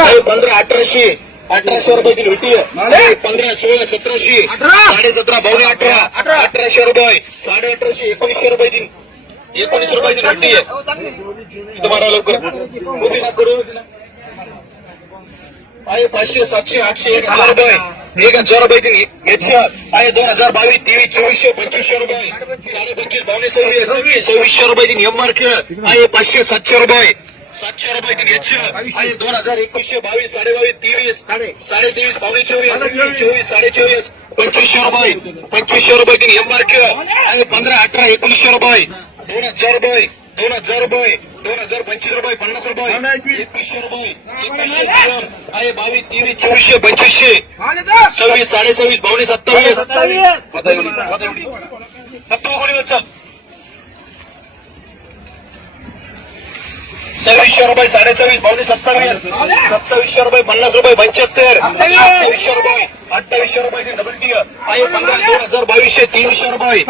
आहे पंधरा अठराशे. अठराशे रुपये दिन भेटी पंधरा सोळा सतराशे. साडे सतरा पावणे अठरा. अठराशे रुपये. साडे अठराशे एकोणीसशे रुपये दिन एकोणीस रुपये दिन भेटी इथं मारा लवकर. उभी ना करू. आहे पाचशे सातशे आठशे एक हजार रुपये. एक हजार रुपये दिन याच्या आहे दोन हजार बावीस तेवीस चोवीसशे पंचवीसशे रुपये. साडे पंचवीस सव्वीस सव्वीस सव्वीसशे रुपये दिन एम मार्क आहे पाचशे सातशे रुपये. सातशे रुपये दिन याच्या आहे दोन हजार एकवीसशे बावीस साडे बावीस तेवीस साडे. तेवीस पावणे चोवीस चोवीस. साडे चोवीस पंचवीसशे रुपये पंचवीसशे रुपये दिन एम मार्क आहे पंधरा अठरा एकोणीसशे रुपये दोन हजार रुपये दोन हजार रुपये दोन हजार पंचवीस रुपये पन्नास रुपये एकवीसशे रुपये एकवीसशे दोन आहे बावीस तेवीस चोवीसशे पंचवीसशे. सव्वीस साडे सव्वीस पावणे सत्तावीस. एवढी. सत्तावीस सत्तावीसशे रुपये साडेसव्वीस सव्वीस सत्तावीस. सत्तावीसशे रुपये पन्नास रुपये पंच्याहत्तर. अठ्ठावीसशे रुपये अठ्ठावीसशे रुपयाची डबल टी आहे पंधरा दोन हजार बावीसशे तीनशे रुपये.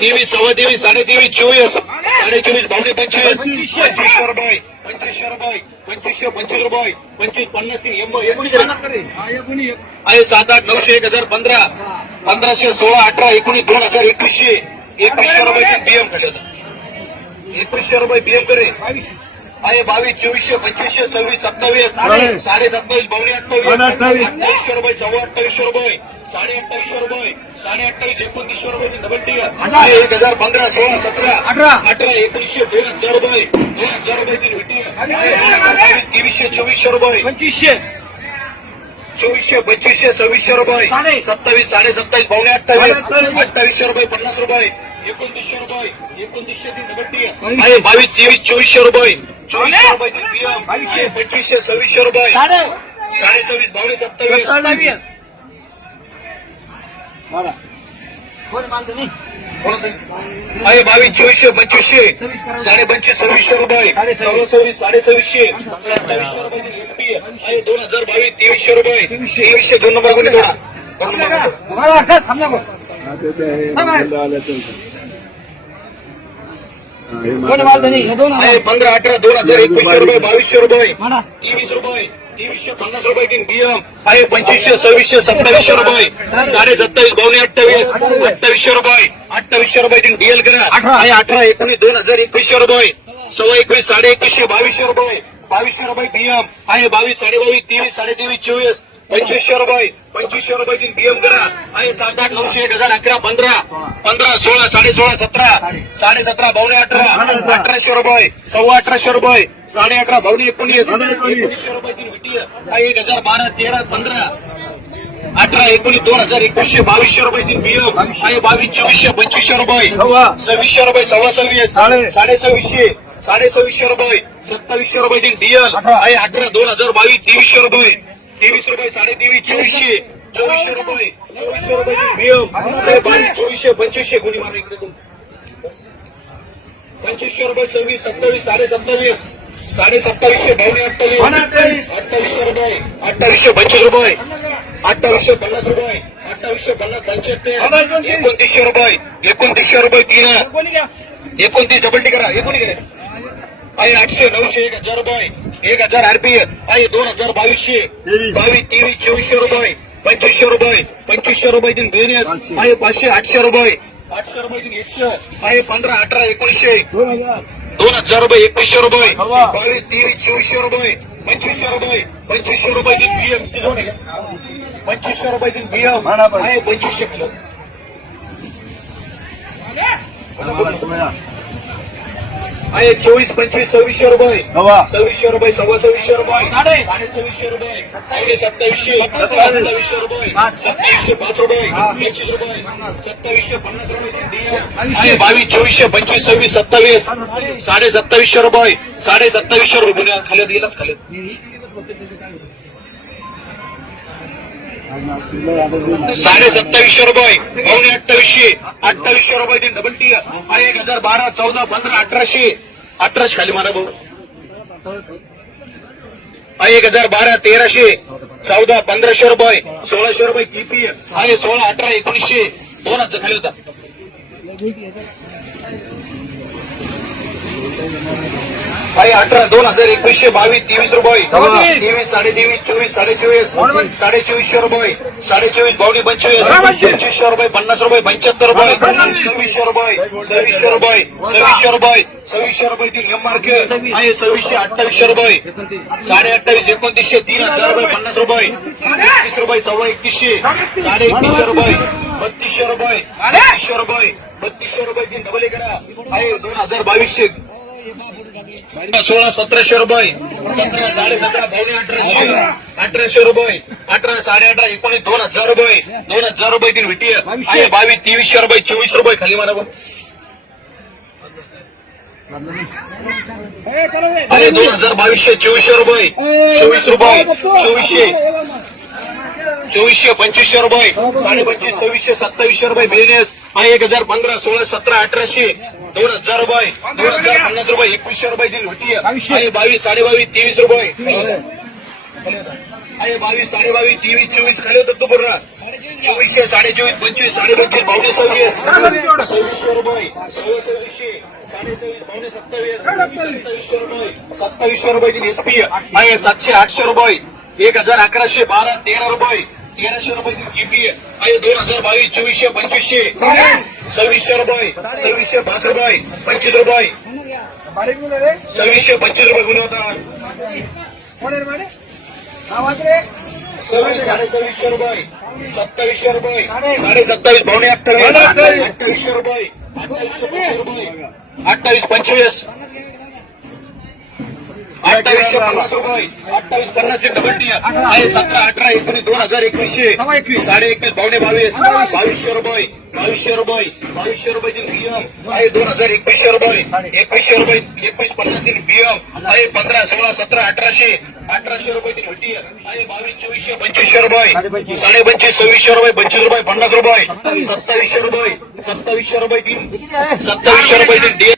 तेवीस सव्वा तेवीस साडे तेवीस चोवीस. साडे चोवीस पावणे पंचवीस. पंचवीसशे रुपये पंचवीसशे रुपये पंचवीसशे पंचवीस रुपये पंचवीस पन्नास एकोणीस आहे सात आठ नऊशे एक हजार पंधरा. पंधराशे सोळा अठरा एकोणीस दोन हजार एकवीसशे. एकवीसशे रुपयाची बीएमकडे. एकवीसशे रुपये बीएम करे आहे बावीस चोवीसशे पंचवीसशे सव्वीस सत्तावीस साडे सत्तावीस पावणे अठ्ठावीस अठ्ठावीसशे रुपये सव्वा अठ्ठावीसशे रुपये साडे अठ्ठावीसशे रुपये साडे अठ्ठावीस एकोणतीसशे रुपये डबल टी एक हजार पंधरा सोळा सतरा. अठरा. एकोणीसशे दोन हजार रुपये. दोन हजार रुपये. तेवीसशे चोवीसशे रुपये. पंचवीसशे. चोवीसशे पंचवीसशे सव्वीसशे रुपये. सत्तावीस साडे सत्तावीस पावणे अठ्ठावीस अठ्ठावीसशे रुपये पन्नास रुपये. एकोणतीसशे रुपये एकोणतीसशे बावीस. तेवीस चोवीसशे रुपये. चोवीसशे रुपये. बावीसशे. पंचवीसशे सव्वीसशे रुपये. साडे सव्वीस पावणे सत्तावीस. आहे बावीस चोवीसशे पंचवीसशे. साडे पंचवीस सव्वीसशे रुपये. सव्वा सव्वीस साडे सव्वीसशे सत्तावीसशे रुपये आहे. दोन हजार बावीस तेवीसशे रुपये. तेवीसशे. दोन नंबर कोणी थोडा आहे पंधरा अठरा दोन हजार एकवीसशे रुपये बावीसशे रुपये. तेवीस रुपये तेवीसशे पन्नास रुपये तीन बियम आहे पंचवीसशे सव्वीसशे सत्तावीसशे रुपये. साडे सत्तावीस पावणे अठ्ठावीस. अठ्ठावीसशे रुपये. अठ्ठावीसशे रुपये तीन डीएल करा. आहे अठरा एकोणीस दोन हजार एकवीसशे रुपये. सव्वा एकवीस साडे एकवीसशे बावीसशे रुपये. बावीसशे रुपये बियम आहे बावीस साडे बावीस तेवीस साडे तेवीस चोवीस. पंचवीसशे रुपये पंचवीसशे रुपये तीन बीएम करा. आहे सात आठ नऊशे एक हजार अकरा पंधरा. पंधरा सोळा साडे सोळा सतरा. साडे सतरा पावणे अठरा अठराशे रुपये सव्वा अठराशे रुपये साडे अठरा पावणे एकोणीस. एकोणीसशे एक हजार बारा तेरा पंधरा. अठरा एकोणीस दोन हजार एकवीसशे बावीसशे रुपये तीन बीएम आहे बावीस चोवीसशे पंचवीसशे रुपये सव्वीसशे रुपये सव्वा सव्वीस. साडे. सव्वीसशे साडे सव्वीसशे रुपये सत्तावीसशे रुपये तीन डीएल आहे अठरा दोन हजार बावीस तेवीसशे रुपये तेवीस रुपये साडेतेवीस चोवीसशे चोवीसशे रुपये. चोवीसशे रुपये चोवीसशे पंचवीसशे कोणी मारा इकडे पंचवीसशे रुपये सव्वीस सत्तावीस साडे सत्तावीस साडे सत्तावीसशे पावणे अठ्ठावीस अठ्ठावीसशे रुपये अठ्ठावीसशे पंचवीस रुपये अठ्ठावीसशे पन्नास रुपये अठ्ठावीसशे पन्नास पंच्याहत्तर एकोणतीसशे रुपये एकोणतीसशे रुपये तीन. एकोणतीस डबल टी करा एकोणी करा आहे आठशे नऊशे एक हजार रुपये. एक हजार आरपी आहे दोन हजार बावीसशे. बावीस तेवीस चोवीसशे रुपये. पंचवीसशे रुपये. पंचवीसशे रुपये तीन बेनेस आहे पाचशे आठशे रुपये. आठशे रुपये तीन एकशे. आहे पंधरा अठरा एकोणीसशे. दोन हजार. रुपये एकवीसशे रुपये. बावीस तेवीस चोवीसशे रुपये. पंचवीसशे रुपये. पंचवीसशे रुपये तीन पीएम पंचवीसशे रुपये तीन पीएम आहे पंचवीसशे किलो. आहे चोवीस पंचवीस सव्वीसशे रुपये. सव्वीसशे रुपये सव्वा सव्वीसशे रुपये. साडे. सव्वीसशे रुपये. सत्तावीसशे. सत्तावीसशे रुपये. सत्तावीसशे पाच रुपये. पंचवीस रुपये. सत्तावीसशे पन्नास रुपये. बावीस चोवीसशे पंचवीस सव्वीस सत्तावीस. साडे सत्तावीसशे रुपये. साडे सत्तावीसशे रुपये. पुण्या खाली गेलाच खाली साडे सत्तावीसशे रुपये पावणे अठ्ठावीसशे अठ्ठावीसशे रुपये डबल टी एक हजार बारा चौदा पंधरा अठराशे. अठराशे खाली मारा भाऊ. एक हजार बारा तेराशे चौदा पंधराशे रुपये सोळाशे रुपये किपी आहे? सोळा अठरा एकोणीसशे. दोन हजार खाली होता. आहे अठरा दोन हजार एकवीसशे बावीस तेवीस रुपये. तेवीस साडे तेवीस चोवीस साडे चोवीस साडे चोवीसशे रुपये. साडे चोवीस बावडी पंचवीस पंचवीसशे रुपये पन्नास रुपये पंच्याहत्तर रुपये. सव्वीसशे रुपये सव्वीसशे रुपये सव्वीसशे रुपये सव्वीसशे रुपये तीन एम मार्क आहे. सव्वीसशे अठ्ठावीसशे रुपये. साडे अठ्ठावीस एकोणतीसशे तीन हजार रुपये पन्नास रुपये. एकतीस रुपये सव्वा एकतीसशे. साडे एकतीसशे रुपये बत्तीसशे रुपये. बत्तीसशे रुपये बत्तीसशे रुपये तीन डबल करा. आहे दोन हजार बावीसशे. सोळा सतराशे रुपये. सतरा साडे सतरा पावणे अठराशे. अठराशे रुपये. अठरा साडे अठरा एकोणीस दोन हजार रुपये. दोन हजार रुपये तीन विटी आहे. बावीस तेवीसशे रुपये चोवीस रुपये खाली मारा बघ. अरे दोन हजार बावीसशे चोवीसशे रुपये. चोवीस रुपये. चोवीसशे. चोवीसशे पंचवीसशे रुपये साडे पंचवीस सव्वीसशे सत्तावीसशे रुपये बिझनेस एक हजार पंधरा सोळा सतरा अठराशे दोन हजार रुपये दोन हजार पन्नास रुपये एकवीसशे रुपये दिली होती. बावीस साडे बावीस तेवीस रुपये. आहे बावीस साडे बावीस तेवीस चोवीस खाली होतं तू पूर्ण. चोवीसशे साडे चोवीस पंचवीस साडे पंचवीस पावणे सव्वीस. सव्वीसशे रुपये सव्वा सव्वीसशे साडे सव्वीस पावणे सत्तावीस सत्तावीसशे रुपये. सत्तावीसशे रुपये दिली एसपी आहे सातशे आठशे रुपये. एक हजार अकराशे बारा तेरा रुपये. तेराशे रुपये जीपी आहे? दोन हजार बावीस चोवीसशे पंचवीसशे. सव्वीसशे रुपये. सव्वीसशे पाच रुपये. पंचवीस रुपये. सव्वीसशे पंचवीस रुपये गुणवत्ता सव्वीस साडे सव्वीसशे रुपये. सत्तावीसशे रुपये. साडे सत्तावीस पावणे अठ्ठावीस. अठ्ठावीसशे रुपये. अठ्ठावीस पंचवीस. अठ्ठावीसशे पन्नास रुपये. अठ्ठावीस पन्नासचे डबल सतरा अठरा एकोणीस दोन हजार एकवीसशे. साडे एकवीस. पावणे बावीस बावीसशे रुपये बावीसशे रुपये बावीसशे रुपये दिन बीएम आहे दोन हजार एकवीसशे रुपये. एकवीसशे रुपये एकवीस पन्नास दिन बीएम आहे पंधरा सोळा सतरा अठराशे. अठराशे रुपये हटी आहे बावीस चोवीसशे पंचवीसशे रुपये. साडे पंचवीस सव्वीसशे रुपये पंचवीस रुपये पन्नास रुपये. सत्तावीसशे रुपये सत्तावीसशे रुपये दिन सत्तावीसशे रुपये डी